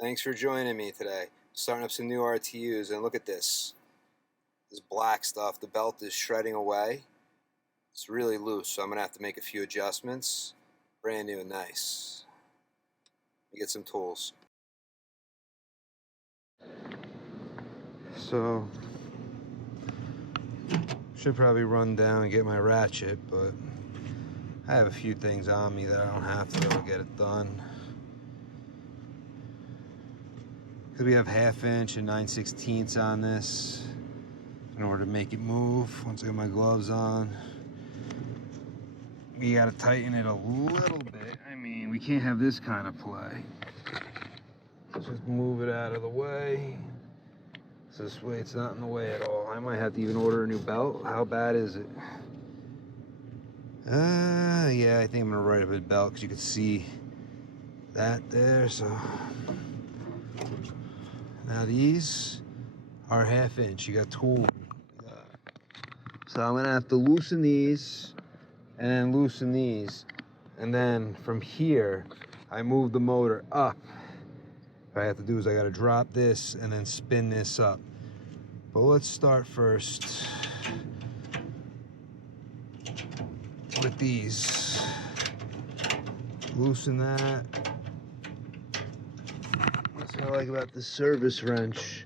Thanks for joining me today. Starting up some new RTUs, and look at this. This black stuff, the belt is shredding away. It's really loose, so I'm going to have to make a few adjustments. Brand new and nice. Let me get some tools. So, should probably run down and get my ratchet, but I have a few things on me that I don't have to get it done. Because we have 1/2 inch and 9/16 on this in order to make it move. Once I get my gloves on, we got to tighten it a little bit. I mean, we can't have this kind of play. Just move it out of the way. So this way it's not in the way at all. I might have to even order a new belt. How bad is it? Yeah, I think I'm gonna write up a belt because you can see that there. So now these are 1/2 inch. You got tool. So I'm gonna have to loosen these and then loosen these. And then from here, I move the motor up. What I have to do is I gotta drop this and then spin this up. But let's start first with these. Loosen that. That's what I like about the service wrench.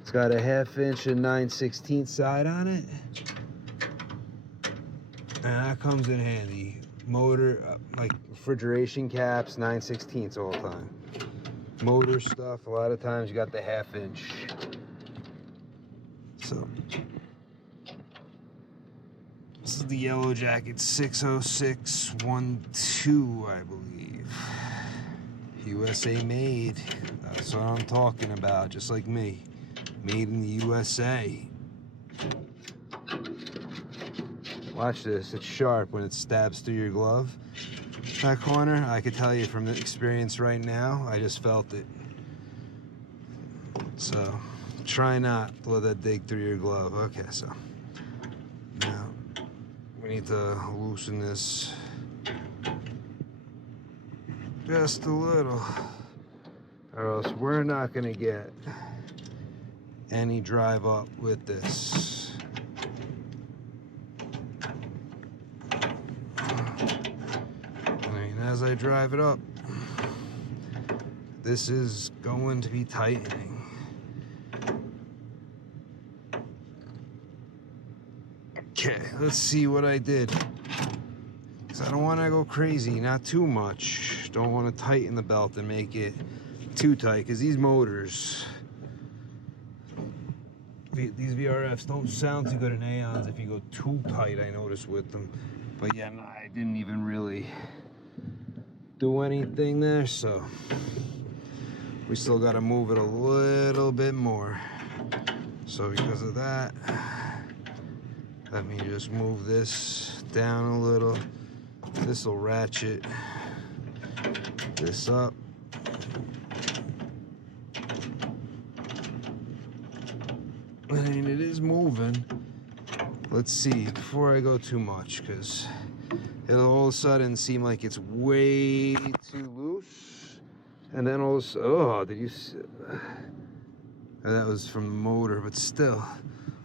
It's got a 1/2 inch and 9/16 side on it. And that comes in handy. Motor, like refrigeration caps, 9/16 all the time. Motor stuff, a lot of times you got the 1/2 inch. So, this is the Yellow Jacket 60612, I believe. USA made. That's what I'm talking about, just like me. Made in the USA. Watch this, it's sharp when it stabs through your glove. That corner, I could tell you from the experience right now, I just felt it. So, try not to let that dig through your glove. Okay, so now we need to loosen this just a little, or else we're not gonna get any drive up with this. I mean, as I drive it up, this is going to be tightening. Okay, let's see what I did. Because I don't want to go crazy, not too much. Don't want to tighten the belt and make it too tight, because these motors, these VRFs don't sound too good in Aeons if you go too tight, I noticed with them. But yeah, no, I didn't even really do anything there, so we still got to move it a little bit more. So because of that, let me just move this down a little. This will ratchet this up. I mean, it is moving. Let's see, before I go too much, because it'll all of a sudden seem like it's way too loose. And then all of a sudden, oh, did you see? That was from the motor, but still,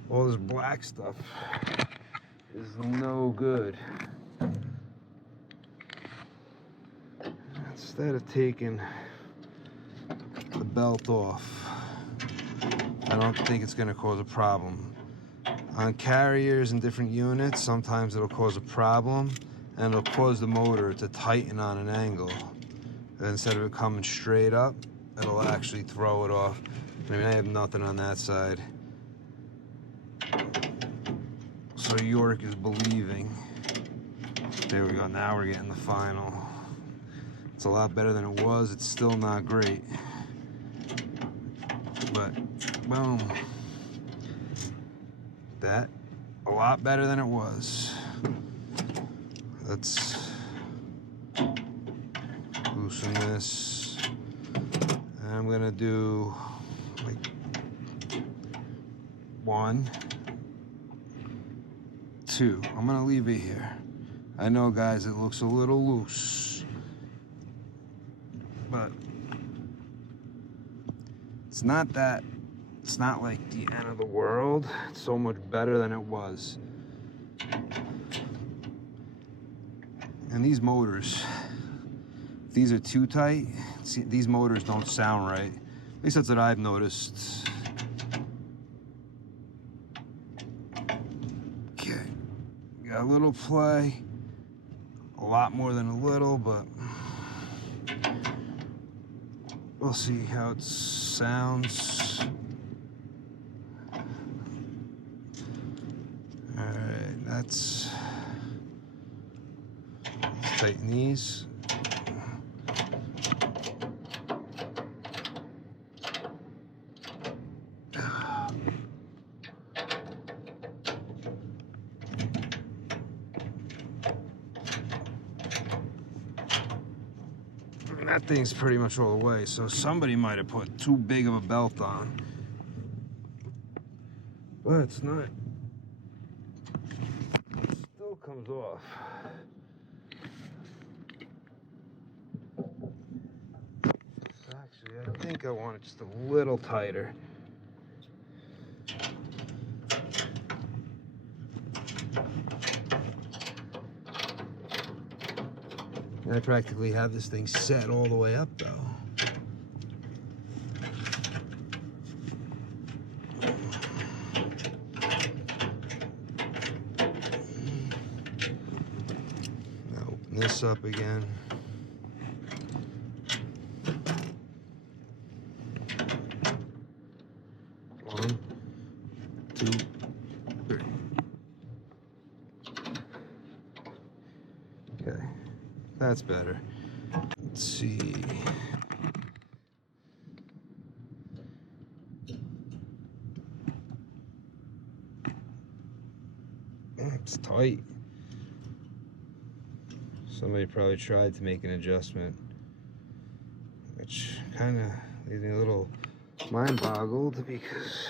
all this black stuff is no good. Instead of taking the belt off, I don't think it's going to cause a problem. On carriers and different units, sometimes it'll cause a problem, and it'll cause the motor to tighten on an angle. And instead of it coming straight up, it'll actually throw it off. I mean, I have nothing on that side. So York is believing. There we go, now we're getting the final. It's a lot better than it was. It's still not great. But, boom. That, a lot better than it was. Let's loosen this. And I'm gonna do like 1, 2. I'm gonna leave it here. I know, guys, it looks a little loose, but It's not like the end of the world. It's so much better than it was. And these motors, if these are too tight, see, these motors don't sound right. At least that's what I've noticed. Okay, got a little play. A lot more than a little, but we'll see how it sounds. All right, let's tighten these. That thing's pretty much all the way, so somebody might have put too big of a belt on. But it's not. It still comes off. Actually, I think I want it just a little tighter. I practically have this thing set all the way up though. Now open this up again. One, two, three. Okay. That's better. Let's see. It's tight. Somebody probably tried to make an adjustment, which kind of leaves me a little mind boggled because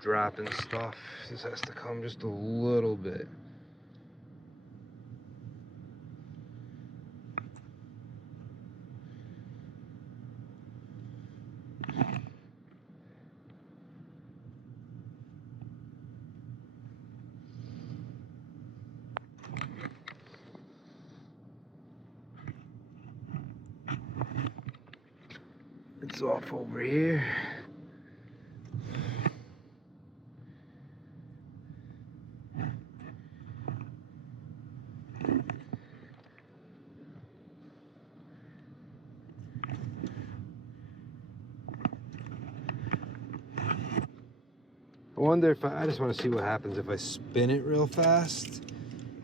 dropping stuff. This has to come just a little bit. It's off over here. I wonder if I just want to see what happens if I spin it real fast,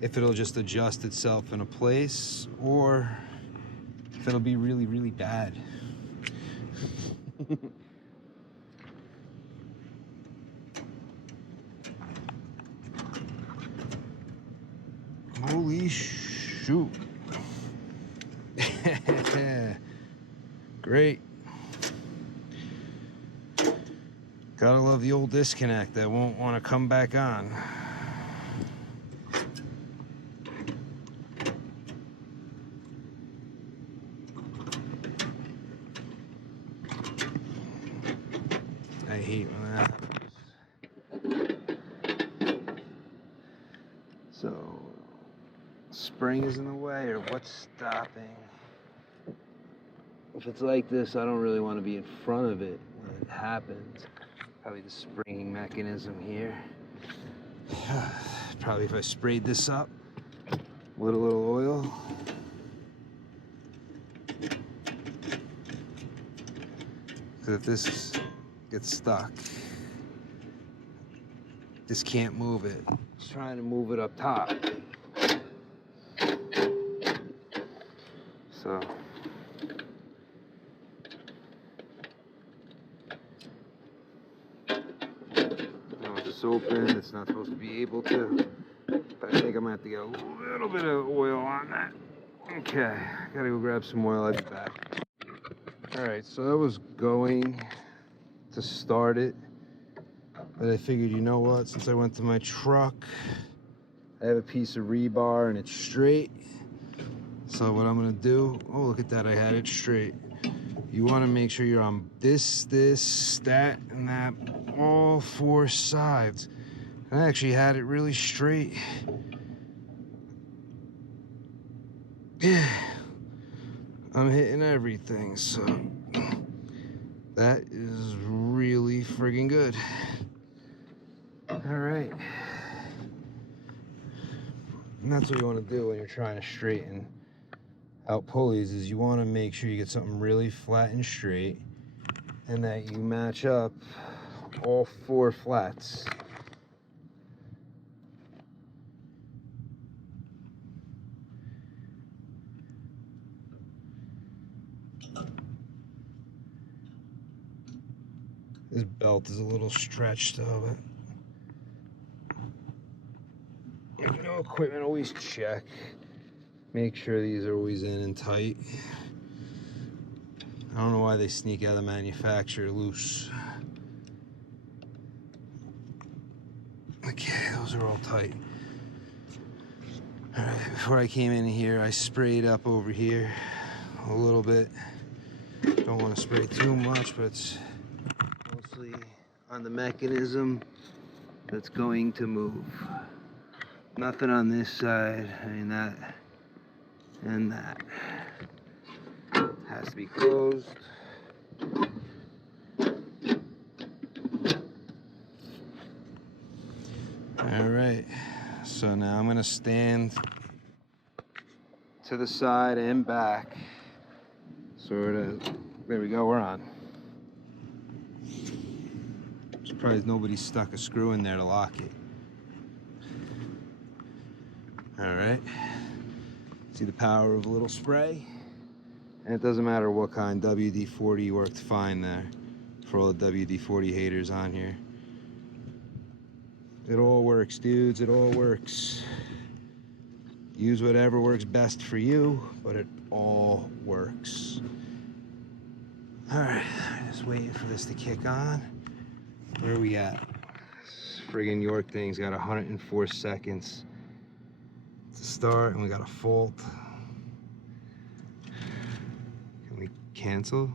if it'll just adjust itself in a place, or if it'll be really, really bad. Holy shoot. Great. Gotta love the old disconnect that won't want to come back on. I hate when that happens. So, spring is in the way, or what's stopping? If it's like this, I don't really want to be in front of it when it happens. Probably the springing mechanism here. Probably if I sprayed this up with a little oil. Because if this gets stuck, this can't move it. It's trying to move it up top. So open, it's not supposed to be able to, but I think I'm gonna have to get a little bit of oil on that. Okay, gotta go grab some oil. I'll be back. All right, so I was going to start it, but I figured, you know what, since I went to my truck, I have a piece of rebar and it's straight. So what I'm gonna do, oh look at that, I had it straight. You wanna make sure you're on this, that, and that, all 4 sides. And I actually had it really straight. Yeah, I'm hitting everything, so that is really friggin' good. All right. And that's what you want to do when you're trying to straighten out pulleys, is you want to make sure you get something really flat and straight and that you match up all 4 flats. This belt is a little stretched though, but you know, equipment, always check. Make sure these are always in and tight. I don't know why they sneak out of the manufacturer loose. Okay, those are all tight. All right, before I came in here, I sprayed up over here a little bit. Don't want to spray too much, but it's mostly on the mechanism that's going to move. Nothing on this side. I mean, that and that has to be closed. All right, so now I'm gonna stand to the side and back, sort of. There we go, we're on. Surprised nobody stuck a screw in there to lock it. All right, see the power of a little spray? And it doesn't matter what kind, WD-40 worked fine there for all the WD-40 haters on here. It all works, dudes, it all works. Use whatever works best for you, but it all works. All right, just waiting for this to kick on. Where are we at? This friggin' York thing's got 104 seconds to start, and we got a fault. Can we cancel?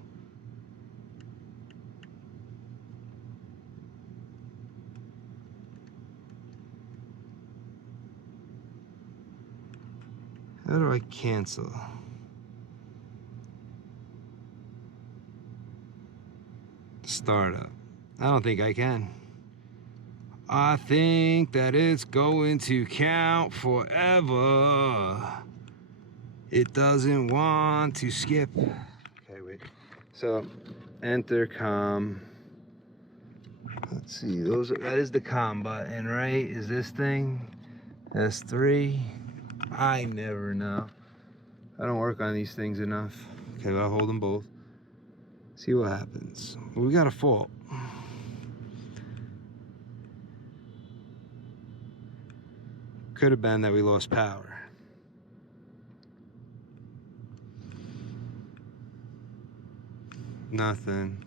How do I cancel? Startup. I don't think I can. I think that it's going to count forever. It doesn't want to skip. Okay, wait. So, enter com. Let's see. That is the com button, right? Is this thing S3? I never know. I don't work on these things enough. Okay, well, I'll hold them both. See what happens. Well, we got a fault. Could have been that we lost power. Nothing.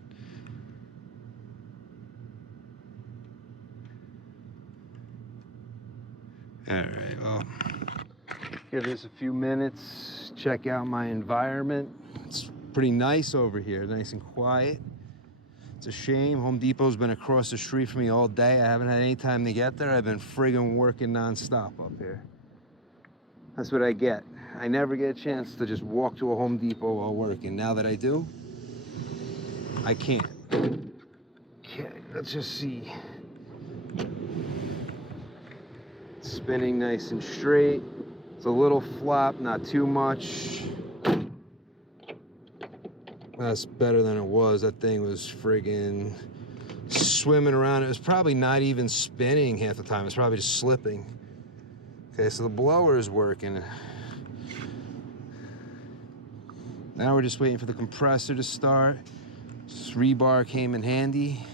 All right, well, give this a few minutes, check out my environment. It's pretty nice over here, nice and quiet. It's a shame. Home Depot's been across the street from me all day. I haven't had any time to get there. I've been friggin' working nonstop up here. That's what I get. I never get a chance to just walk to a Home Depot while working. Now that I do, I can't. Okay, let's just see. It's spinning nice and straight. It's a little flop, not too much. That's better than it was. That thing was friggin' swimming around. It was probably not even spinning half the time. It's probably just slipping. Okay, so the blower is working. Now we're just waiting for the compressor to start. This rebar came in handy.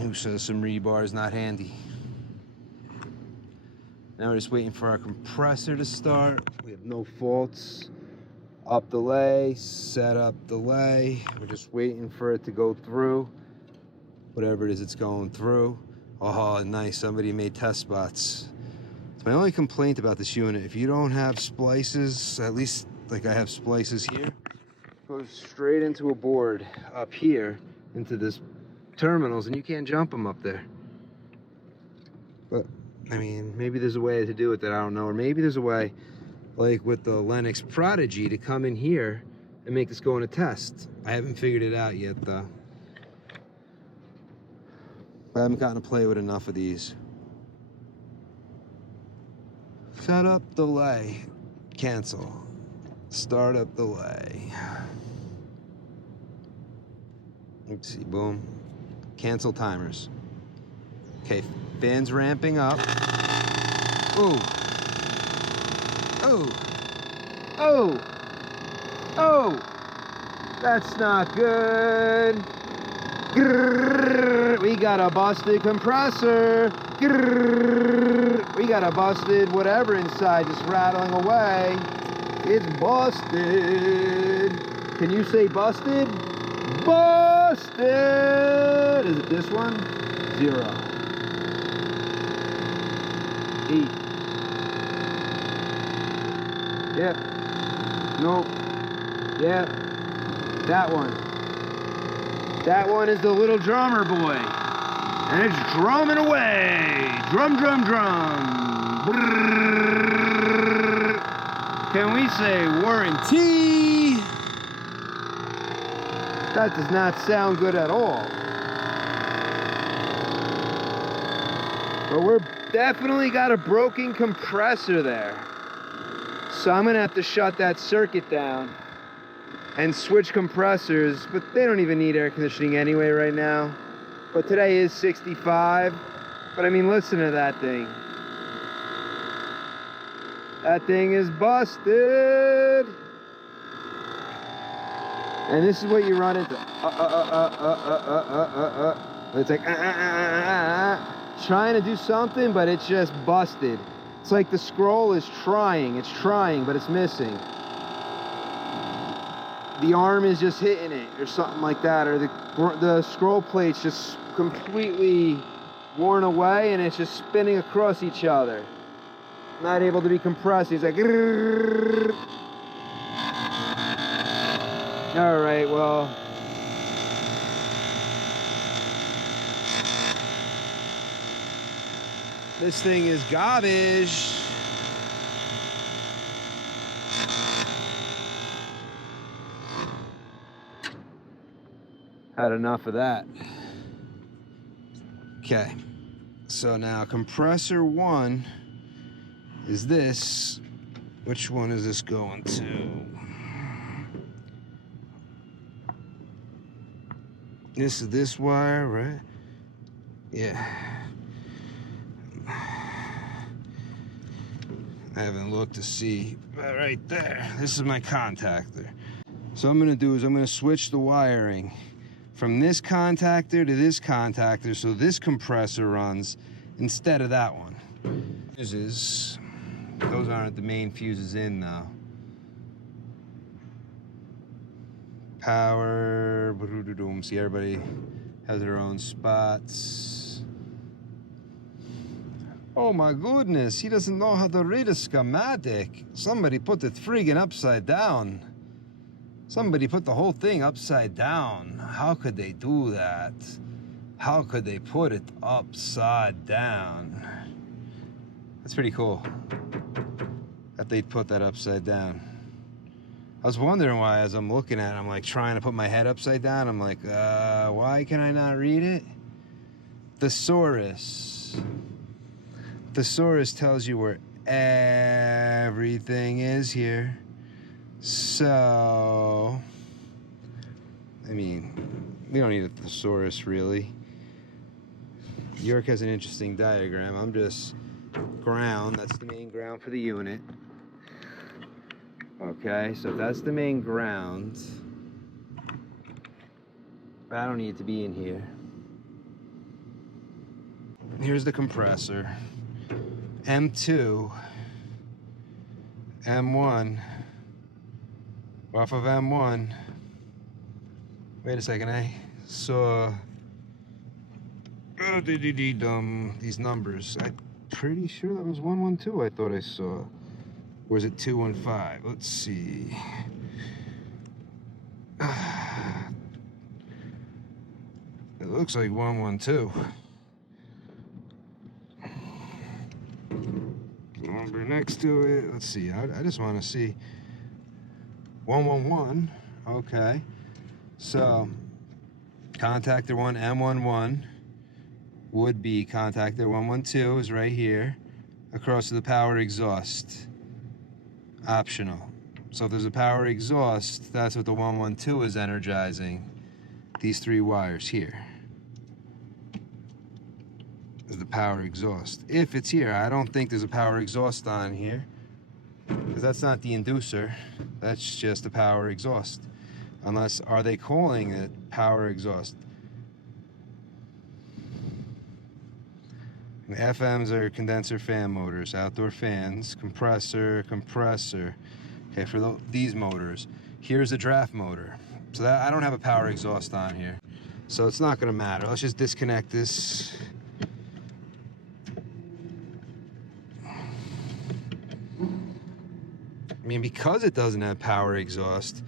Who says some rebar is not handy? Now we're just waiting for our compressor to start. We have no faults. Up delay, set up delay. We're just waiting for it to go through. Whatever it is it's going through. Oh, nice, somebody made test spots. My only complaint about this unit, if you don't have splices, at least like I have splices here, goes straight into a board up here into this terminals, and you can't jump them up there. But I mean, maybe there's a way to do it that I don't know, or maybe there's a way like with the Lennox Prodigy to come in here and make this go in a test. I haven't figured it out yet though. I haven't gotten to play with enough of these. Setup delay, cancel. Startup delay. Let's see, boom. Cancel timers. Okay, fans ramping up. Ooh. Oh. Oh. Oh. That's not good. Grrr. We got a busted compressor. Grrr. We got a busted whatever inside just rattling away. It's busted. Can you say busted? Busted! Is it this one? 0. 8. Yep. Nope. Yep. That one. That one is the little drummer boy. And it's drumming away. Drum, drum, drum. Brrr. Can we say warranty? That does not sound good at all. But we're definitely got a broken compressor there. So I'm gonna have to shut that circuit down and switch compressors, but they don't even need air conditioning anyway right now. But today is 65. But I mean, listen to that thing. That thing is busted. And this is what you run into. It's like trying to do something, but it's just busted. It's like the scroll is trying. It's trying, but it's missing. The arm is just hitting it, or something like that, or the scroll plate's just completely worn away, and it's just spinning across each other. Not able to be compressed. He's like, grrr. All right, well, this thing is garbage. Had enough of that. Okay, so now compressor 1 is this. Which one is this going to? This is this wire, right? Yeah. I haven't looked to see, but right there, this is my contactor. So what I'm gonna do is I'm gonna switch the wiring from this contactor to this contactor so this compressor runs instead of that one. Fuses, those aren't the main fuses in now. Power, see, everybody has their own spots. Oh my goodness, he doesn't know how to read a schematic. Somebody put it friggin' upside down. Somebody put the whole thing upside down. How could they do that? How could they put it upside down? That's pretty cool that they put that upside down. I was wondering why, as I'm looking at it, I'm like trying to put my head upside down. I'm like, why can I not read it? Thesaurus. Thesaurus tells you where everything is here. So, I mean, we don't need a thesaurus really. York has an interesting diagram. I'm just ground. That's the main ground for the unit. Okay, so if that's the main ground, I don't need it to be in here. Here's the compressor. M2, M1, off of M1. Wait a second, so these numbers. pretty sure that was 112 I thought I saw. Or is it 215? Let's see. It looks like 112. Number next to it, let's see. I just want to see 111. Okay. So, contactor 1, M11 would be contactor 112 is right here across to the power exhaust. Optional. So if there's a power exhaust, that's what the 112 is energizing. These 3 wires here is the power exhaust. If it's here, I don't think there's a power exhaust on here, because that's not the inducer, that's just the power exhaust. Unless, are they calling it power exhaust? And FMs are condenser fan motors, outdoor fans, compressor. Okay, for these motors. Here's a draft motor. So that I don't have a power exhaust on here, so it's not gonna matter. Let's just disconnect this. I mean, because it doesn't have power exhaust,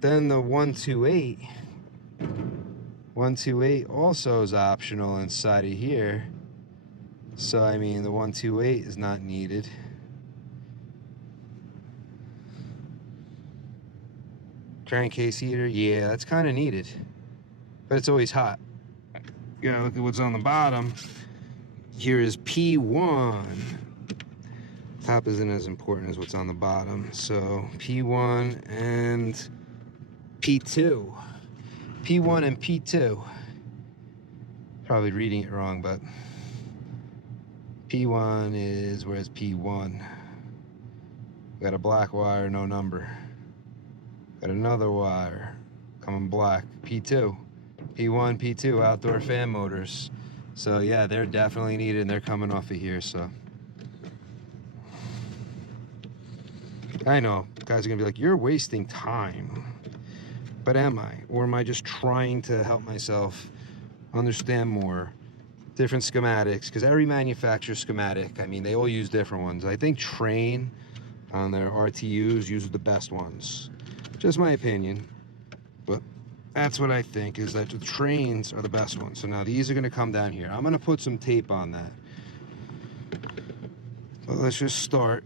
then the 128 also is optional inside of here. So I mean, the 128 is not needed. Crankcase heater, yeah, that's kind of needed, but it's always hot. You gotta look at what's on the bottom. Here is P1. Top isn't as important as what's on the bottom. So P1 and P2. P1 and P2. Probably reading it wrong, but P1 is, where's P1? Got a black wire, no number. Got another wire, coming black, P2. P1, P2, outdoor fan motors. So yeah, they're definitely needed, and they're coming off of here, so. I know, guys are gonna be like, you're wasting time. But am I? Or am I just trying to help myself understand more different schematics? Because every manufacturer's schematic, I mean, they all use different ones. I think Train on their RTUs uses the best ones. Just my opinion. But that's what I think, is that the Trains are the best ones. So now these are gonna come down here. I'm gonna put some tape on that. But let's just start.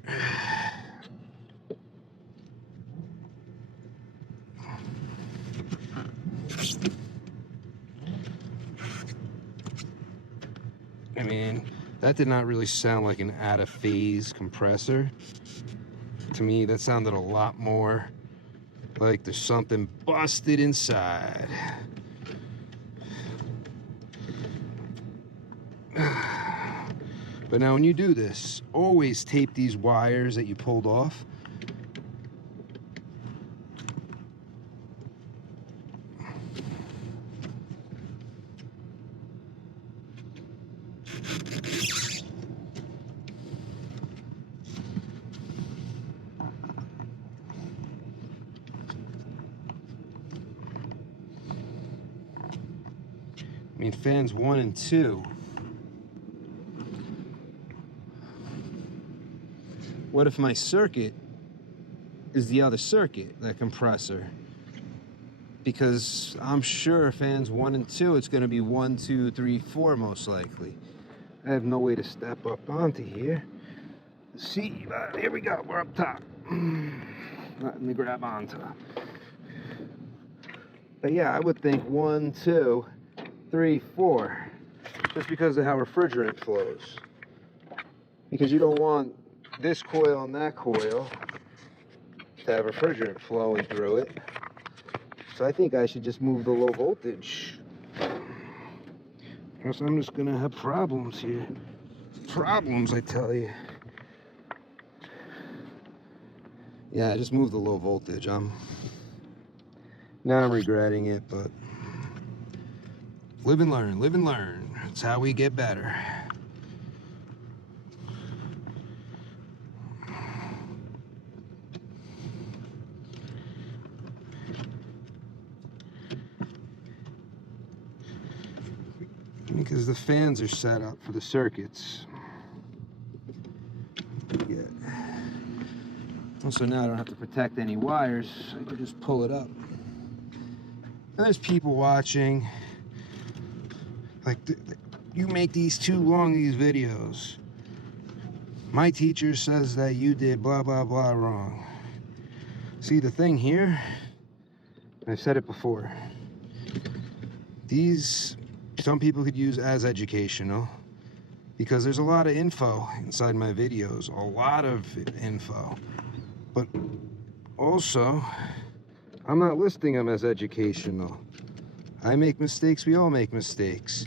I mean, that did not really sound like an out-of-phase compressor. To me, that sounded a lot more like there's something busted inside. But now when you do this, always tape these wires that you pulled off. I mean, fans 1 and 2. What if my circuit is the other circuit, that compressor? Because I'm sure fans 1 and 2, it's going to be 1, 2, 3, 4 most likely. I have no way to step up onto here. See, here we go, we're up top. Nothing to grab onto. But yeah, I would think 1, 2, 3, 4, just because of how refrigerant flows. Because you don't want this coil and that coil to have refrigerant flowing through it. So I think I should just move the low voltage. Or else I'm just gonna have problems here. Problems, I tell you. Yeah, I just moved the low voltage. Now I'm regretting it, but live and learn, live and learn. That's how we get better. Because the fans are set up for the circuits. Yeah. Also now I don't have to protect any wires. I can just pull it up. And there's people watching. Like, you make these too long, these videos. My teacher says that you did blah, blah, blah wrong. See, the thing here, I've said it before, these, some people could use as educational because there's a lot of info inside my videos, a lot of info. But also, I'm not listing them as educational. I make mistakes, we all make mistakes.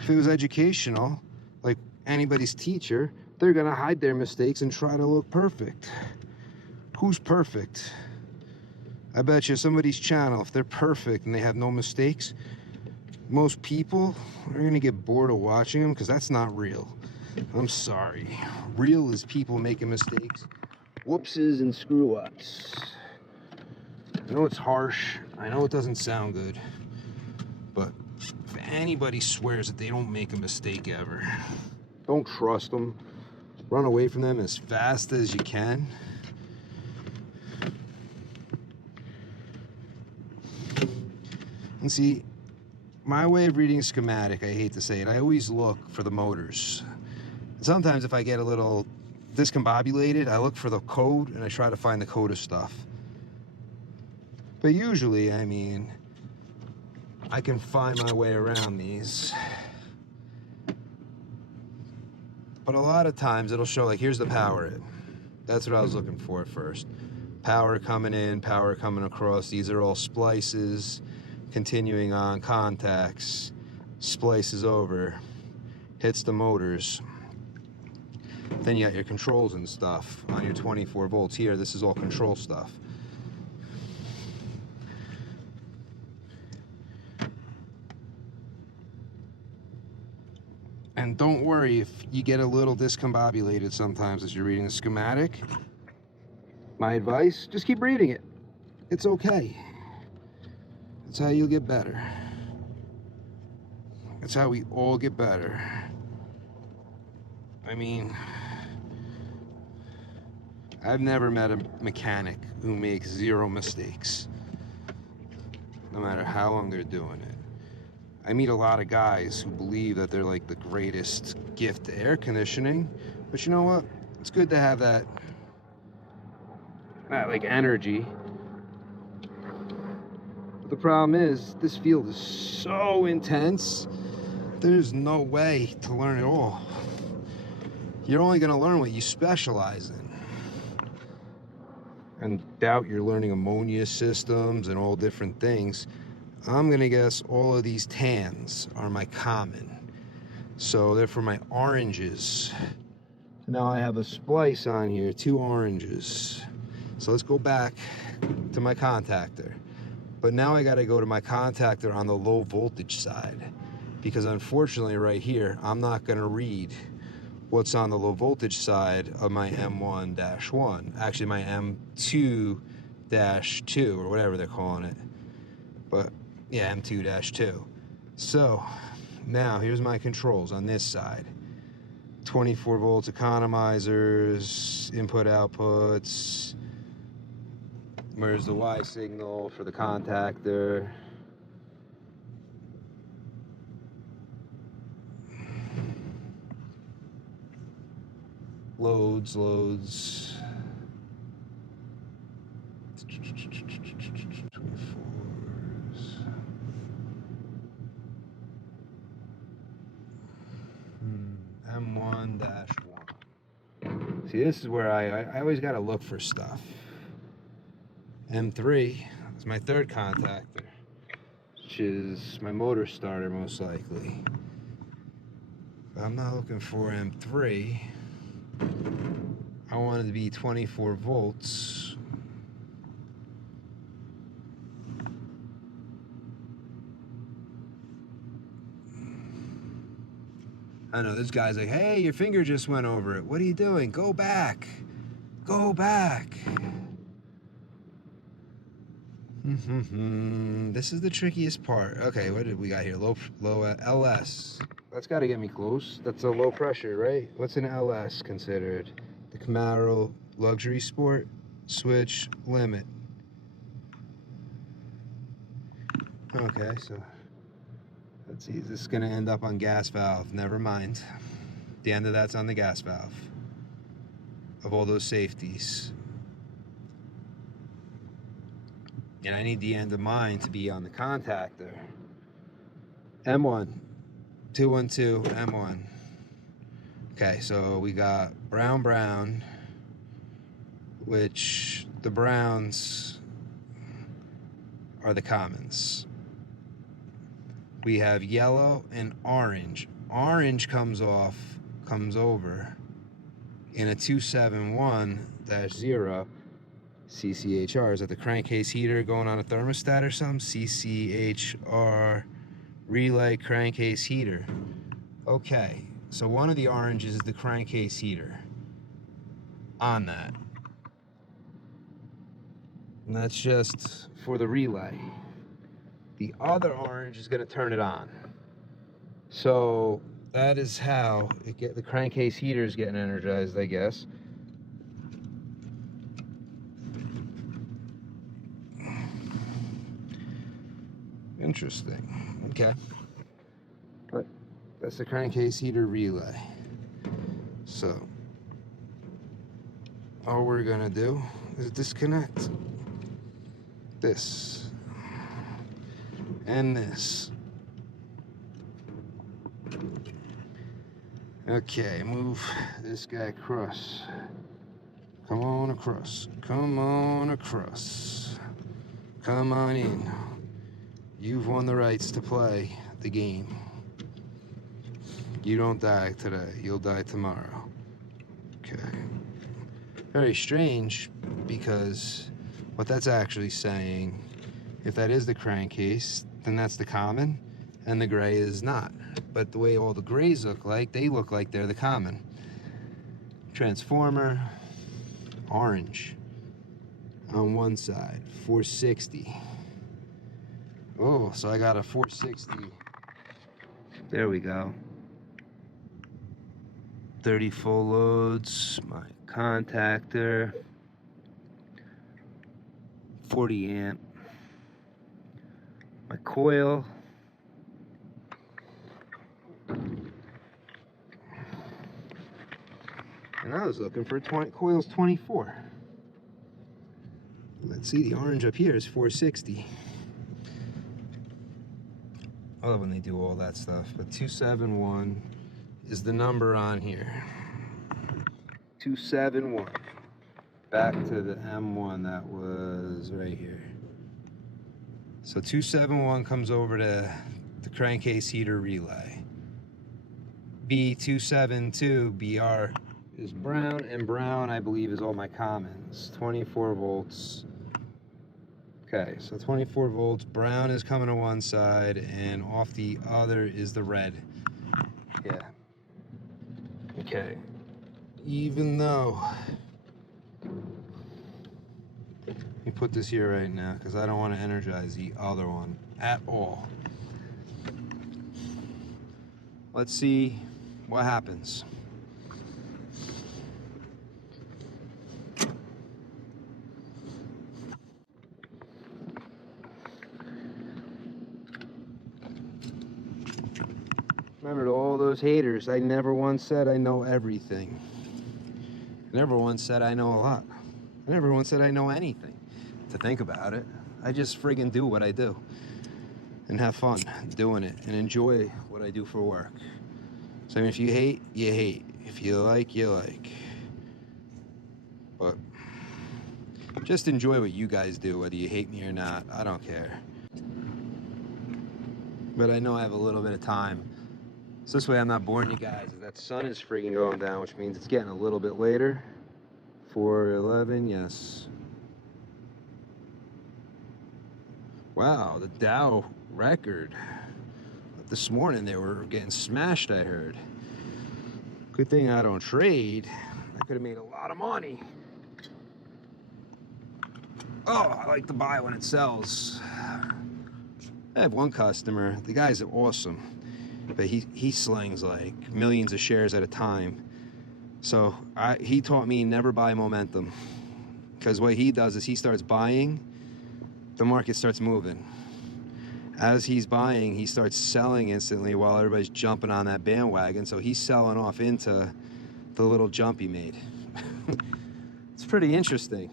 If it was educational, like anybody's teacher, they're gonna hide their mistakes and try to look perfect. Who's perfect? I bet you somebody's channel, if they're perfect and they have no mistakes, most people are gonna get bored of watching them because that's not real. I'm sorry. Real is people making mistakes, whoopses and screw-ups. I know it's harsh, I know it doesn't sound good, but if anybody swears that they don't make a mistake ever, don't trust them. Run away from them as fast as you can. And see, my way of reading a schematic, I hate to say it, I always look for the motors. Sometimes if I get a little discombobulated, I look for the code and I try to find the code of stuff. But usually, I mean, I can find my way around these. But a lot of times it'll show, like, here's the power in. That's what I was looking for at first. Power coming in, power coming across. These are all splices, continuing on, contacts, splices over, hits the motors. Then you got your controls and stuff on your 24 volts here. This is all control stuff. And don't worry if you get a little discombobulated sometimes as you're reading the schematic. My advice, just keep reading it. It's okay. That's how you'll get better. That's how we all get better. I mean, I've never met a mechanic who makes zero mistakes, no matter how long they're doing it. I meet a lot of guys who believe that they're like the greatest gift to air conditioning, but you know what? It's good to have that like energy. But the problem is, this field is so intense, there's no way to learn it all. You're only gonna learn what you specialize in. And doubt you're learning ammonia systems and all different things. I'm gonna guess all of these tans are my common. So therefore my oranges. Now I have a splice on here, 2 oranges. So let's go back to my contactor. But now I gotta go to my contactor on the low voltage side, because unfortunately right here, I'm not gonna read what's on the low voltage side of my M1-1. Actually my M2-2 or whatever they're calling it. But yeah, M2-2. So now here's my controls on this side. 24 volts economizers, input outputs. Where's the Y signal for the contactor? Loads. M1-1. See, this is where I always got to look for stuff. M3 is my 3rd contactor, which is my motor starter most likely. But I'm not looking for M3. I want it to be 24 volts. I know this guy's like, hey, your finger just went over it. What are you doing? Go back. Go back. This is the trickiest part. Okay, what did we got here? Low LS. That's got to get me close. That's a low pressure, right? What's an LS considered? the Camaro Luxury Sport, switch, limit. Okay, so let's see, is this gonna end up on gas valve? Never mind. The end of that's on the gas valve of all those safeties. And I need the end of mine to be on the contactor. M1, 212, M1. Okay, so we got brown, which the browns are the commons. We have yellow and orange. Orange comes over in a 271-0 CCHR. Is that the crankcase heater going on a thermostat or something? CCHR relay crankcase heater. Okay, so one of the oranges is the crankcase heater on that. And that's just for the relay. The other orange is going to turn it on. So that is how the crankcase heater is getting energized, I guess. Interesting. Okay. But that's the crankcase heater relay. So all we're going to do is disconnect this and this. Okay, move this guy across. Come on across. Come on across. Come on in. You've won the rights to play the game. You don't die today. You'll die tomorrow. Okay. Very strange, because what that's actually saying, if that is the crankcase, then that's the common, and the gray is not. But the way all the grays look like, they look like they're the common. Transformer, orange. On one side, 460. Oh, so I got a 460. There we go. 30 full loads, my contactor, 40 amp, my coil, and I was looking for 20, coil's 24. Let's see, the orange up here is 460. I love when they do all that stuff, but 271 is the number on here. 271. Back to the M1 that was right here. So 271 comes over to the crankcase heater relay. B272 BR is brown, and brown I believe is all my commons. 24 volts. Okay, so 24 volts. Brown is coming to one side, and off the other is the red. Yeah. Okay. Even though, let me put this here right now because I don't want to energize the other one at all. Let's see what happens. Remember, to all those haters, I never once said I know everything. I never once said I know a lot. I never once said I know anything. To think about it, I just friggin' do what I do and have fun doing it and enjoy what I do for work. So I mean, if you hate, you hate. If you like, you like. But just enjoy what you guys do, whether you hate me or not. I don't care. But I know I have a little bit of time. So this way I'm not boring you guys. That sun is freaking going down, which means it's getting a little bit later. 4:11, yes. Wow, the Dow record. This morning they were getting smashed, I heard. Good thing I don't trade. I could have made a lot of money. Oh, I like to buy when it sells. I have one customer. The guy's awesome. But he slings like millions of shares at a time. So he taught me never buy momentum, because what he does is he starts buying, the market starts moving. As he's buying, he starts selling instantly while everybody's jumping on that bandwagon. So he's selling off into the little jump he made. It's pretty interesting.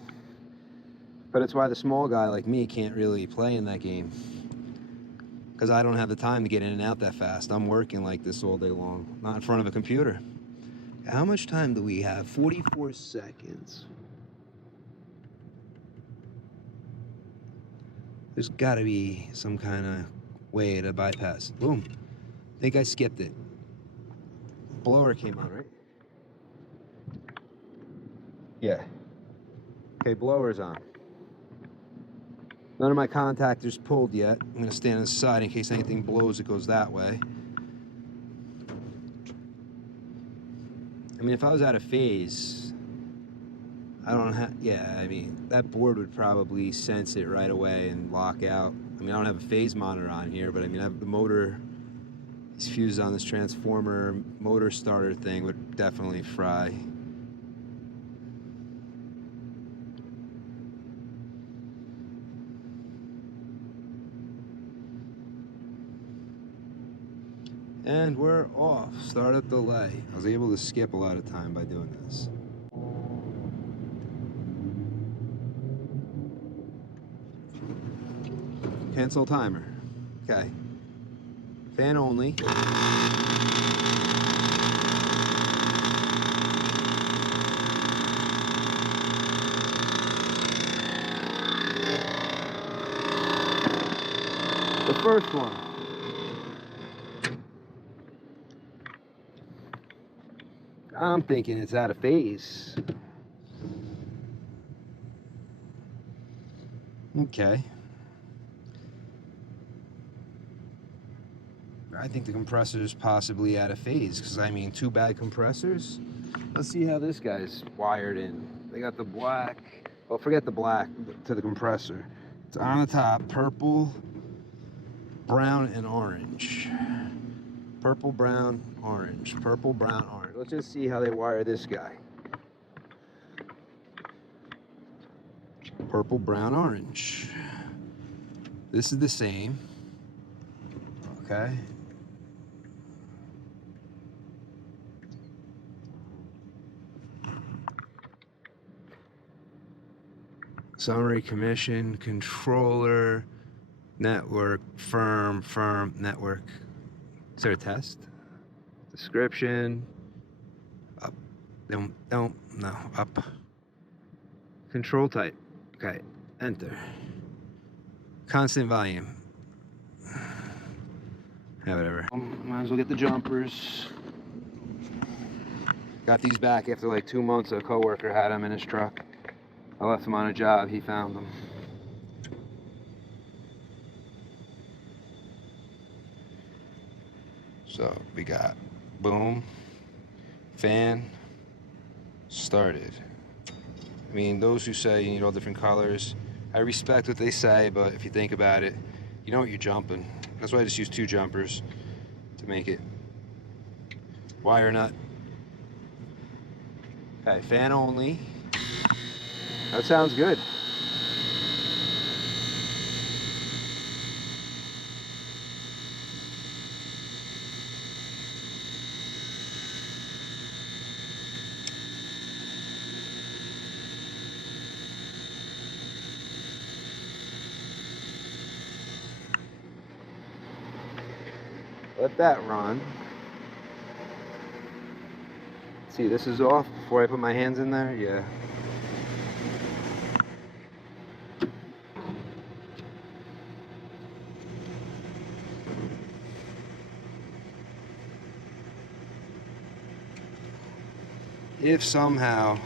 But it's why the small guy like me can't really play in that game, because I don't have the time to get in and out that fast. I'm working like this all day long, not in front of a computer. How much time do we have? 44 seconds. There's got to be some kind of way to bypass. Boom. I think I skipped it. Blower came on, right? Yeah. Okay, blower's on. None of my contactors pulled yet. I'm going to stand on the side in case anything blows, it goes that way. I mean, if I was out of phase, I don't have, yeah, I mean, that board would probably sense it right away and lock out. I mean, I don't have a phase monitor on here, but I mean, I have the motor is fused on this transformer. Motor starter thing would definitely fry. And we're off. Startup delay. I was able to skip a lot of time by doing this. Cancel timer. Okay. Fan only. The first one. I'm thinking it's out of phase. Okay. I think the compressor is possibly out of phase, because I mean, two bad compressors. Let's see how this guy's wired in. They got the black, well, forget the black to the compressor. It's on the top, purple, brown, and orange. Purple, brown, orange. Purple, brown, orange. Let's just see how they wire this guy. Purple, brown, orange. This is the same. Okay. Summary, commission, controller, network, firm, network. Is there a test? Description. Up. No, up. Control type. Okay, enter. Constant volume. Yeah, whatever. Might as well get the jumpers. Got these back after like 2 months. A coworker had them in his truck. I left him on a job, he found them. So we got boom, fan, started. I mean, those who say you need all different colors, I respect what they say, but if you think about it, you know what you're jumping. That's why I just use 2 jumpers to make it. Wire nut. Okay, fan only. That sounds good. Let that run. See, this is off before I put my hands in there. Yeah. If somehow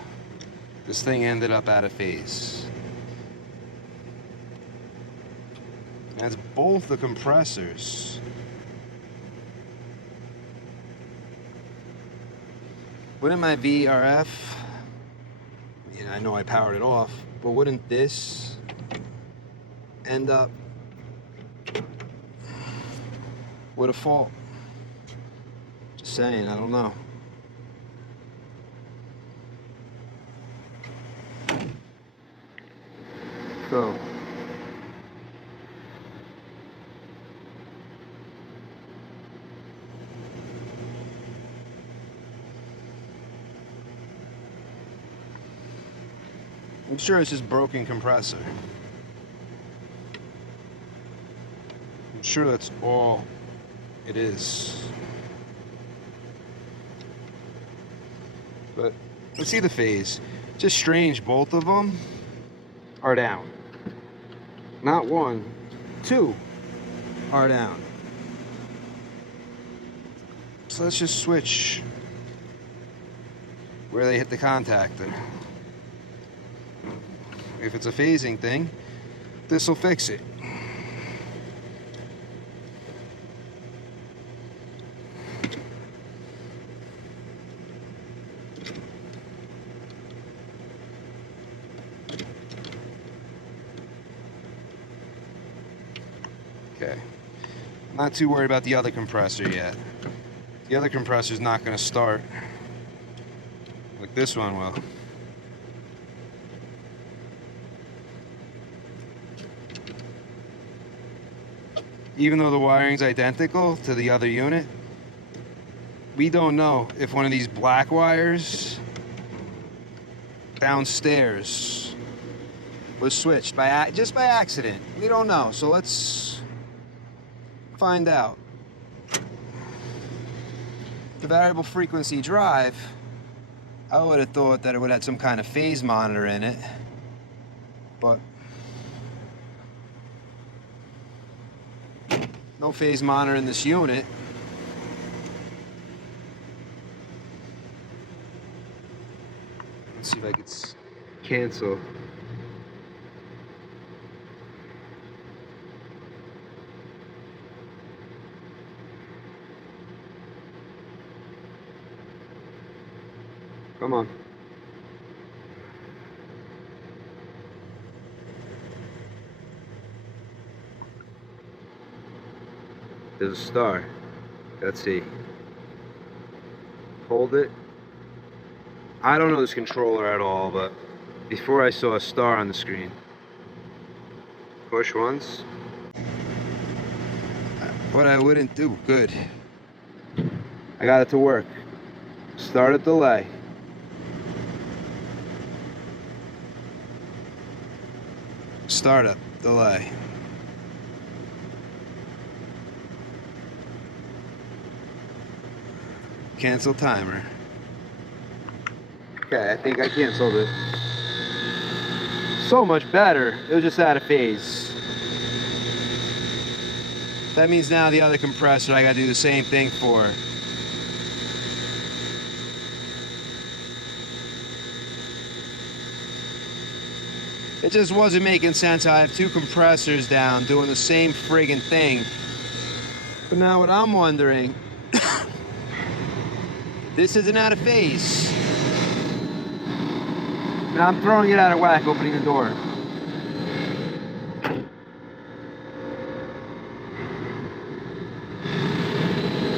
this thing ended up out of phase, that's both the compressors. Wouldn't my VRF, I know I powered it off, but wouldn't this end up with a fault? Just saying, I don't know. So I'm sure it's just broken compressor. I'm sure that's all it is. But let's see the phase. Just strange, both of them are down. Not one, two are down. So let's just switch where they hit the contactor. If it's a phasing thing, this will fix it. Okay. I'm not too worried about the other compressor yet. The other compressor's not going to start like this one will. Even though the wiring's identical to the other unit, we don't know if one of these black wires downstairs was switched just by accident. We don't know, so let's find out. The variable frequency drive, I would have thought that it would have some kind of phase monitor in it, but no phase monitor in this unit. Let's see if I can cancel. Come on. There's a star. Let's see. Hold it. I don't know this controller at all, but before I saw a star on the screen. Push once. What I wouldn't do. Good. I got it to work. Start at delay. Startup delay. Cancel timer. Okay, I think I canceled it. So much better. It was just out of phase. That means now the other compressor I gotta do the same thing for. It just wasn't making sense. I have two compressors down doing the same friggin' thing. But now what I'm wondering, this isn't out of phase. Now I'm throwing it out of whack opening the door.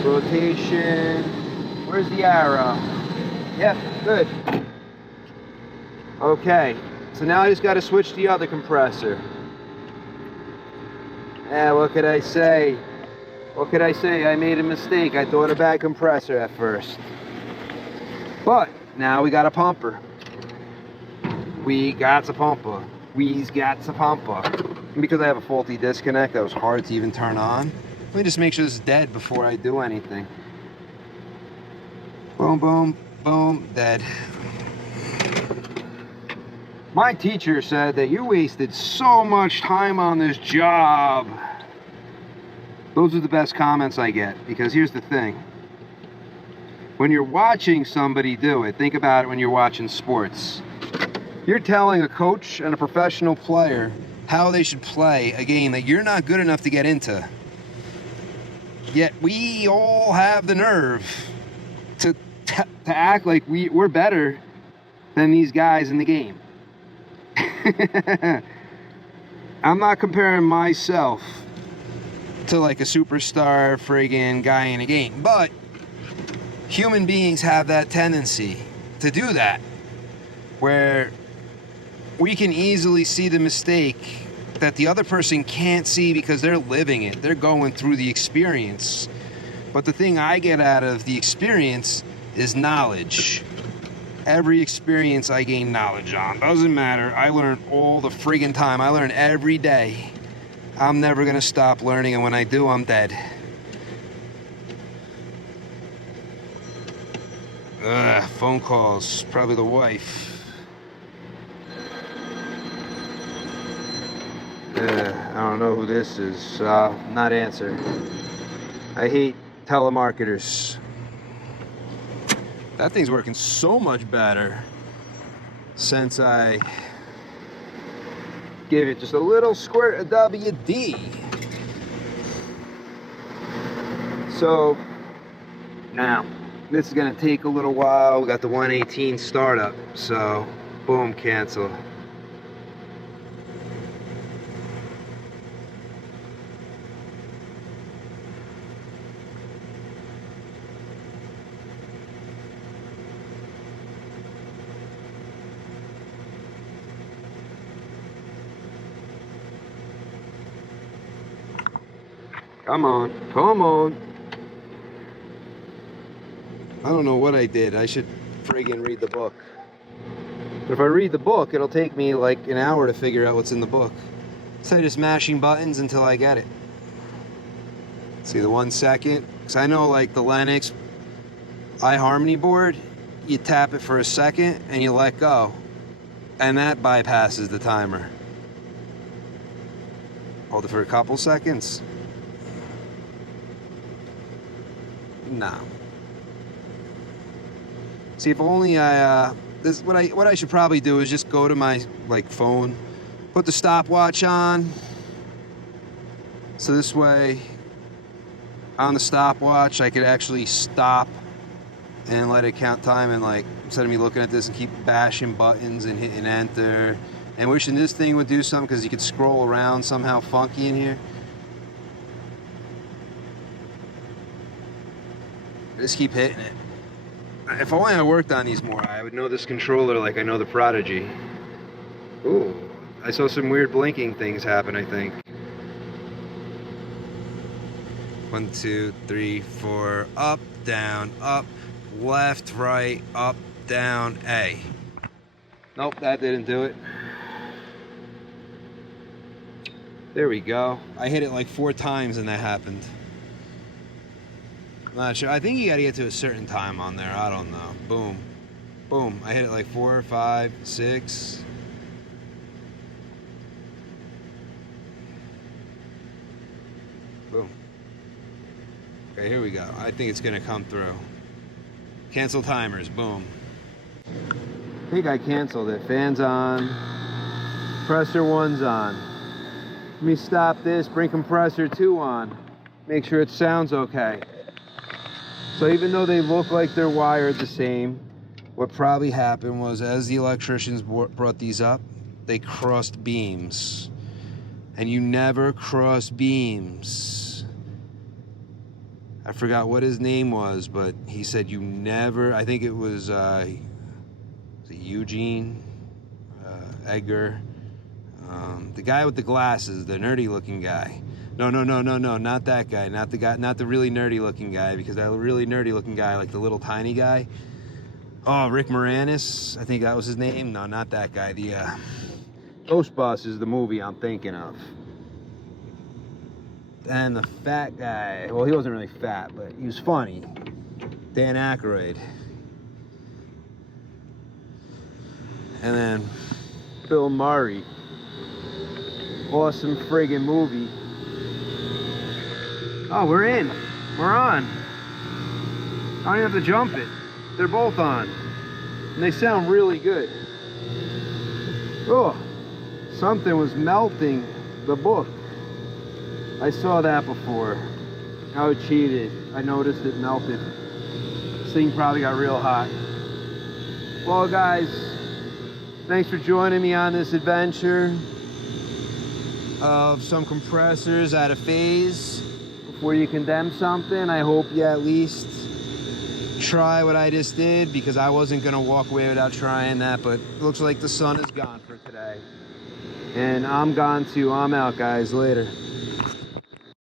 Rotation. Where's the arrow? Yep, good. Okay. So now I just got to switch the other compressor. Yeah, what could I say? What could I say? I made a mistake. I thought a bad compressor at first. But now we got a pumper. We got a pumper. We's got a pumper. And because I have a faulty disconnect that was hard to even turn on, let me just make sure this is dead before I do anything. Boom, boom, boom, dead. My teacher said that you wasted so much time on this job. Those are the best comments I get, because here's the thing. When you're watching somebody do it, think about it when you're watching sports. You're telling a coach and a professional player how they should play a game that you're not good enough to get into. Yet we all have the nerve to act like we're better than these guys in the game. I'm not comparing myself to like a superstar friggin' guy in a game, but human beings have that tendency to do that, where we can easily see the mistake that the other person can't see because they're living it. They're going through the experience. But the thing I get out of the experience is knowledge. Every experience I gain knowledge on. Doesn't matter. I learn all the friggin' time. I learn every day. I'm never gonna stop learning, and when I do, I'm dead. Phone calls. Probably the wife. I don't know who this is. Not answer. I hate telemarketers. That thing's working so much better since I gave it just a little squirt of WD. So now this is gonna take a little while. We got the 118 startup, so boom, cancel. Come on, come on. I don't know what I did. I should friggin' read the book. But if I read the book, it'll take me like an hour to figure out what's in the book. Instead of just mashing buttons until I get it. See the 1 second? Because I know like the Lennox iHarmony board, you tap it for a second and you let go. And that bypasses the timer. Hold it for a couple seconds. No. See, if only I this what I should probably do is just go to my like phone, put the stopwatch on. So this way on the stopwatch I could actually stop and let it count time, and like instead of me looking at this and keep bashing buttons and hitting enter and wishing this thing would do something because you could scroll around somehow funky in here. Just keep hitting it. If only I worked on these more, I would know this controller like I know the Prodigy. Ooh, I saw some weird blinking things happen, I think. 1, 2, 3, 4, up, down, up, left, right, up, down, A. Nope, that didn't do it. There we go. I hit it like 4 times and that happened. I'm not sure. I think you gotta get to a certain time on there. I don't know. Boom. Boom. I hit it like 4, 5, 6. Boom. Okay, here we go. I think it's gonna come through. Cancel timers. Boom. I think I canceled it. Fans on. Compressor 1's on. Let me stop this. Bring compressor 2 on. Make sure it sounds okay. So even though they look like they're wired the same, what probably happened was as the electricians brought these up, they crossed beams. And you never cross beams. I forgot what his name was, but he said you never, I think it was Eugene, Edgar, the guy with the glasses, the nerdy looking guy. No, not that guy, not the really nerdy looking guy, because that really nerdy looking guy, like the little tiny guy. Oh, Rick Moranis, I think that was his name. No, not that guy. The Ghostbusters, the movie I'm thinking of. And the fat guy, well, he wasn't really fat, but he was funny. Dan Aykroyd. And then Bill Murray. Awesome friggin' movie. Oh, we're in. We're on. I don't even have to jump it. They're both on. And they sound really good. Oh, something was melting the book. I saw that before. I cheated. I noticed it melted. This thing probably got real hot. Well, guys, thanks for joining me on this adventure of some compressors out of phase. Before you condemn something, I hope you at least try what I just did because I wasn't gonna walk away without trying that, but it looks like the sun is gone for today. And I'm gone too. I'm out, guys. Later.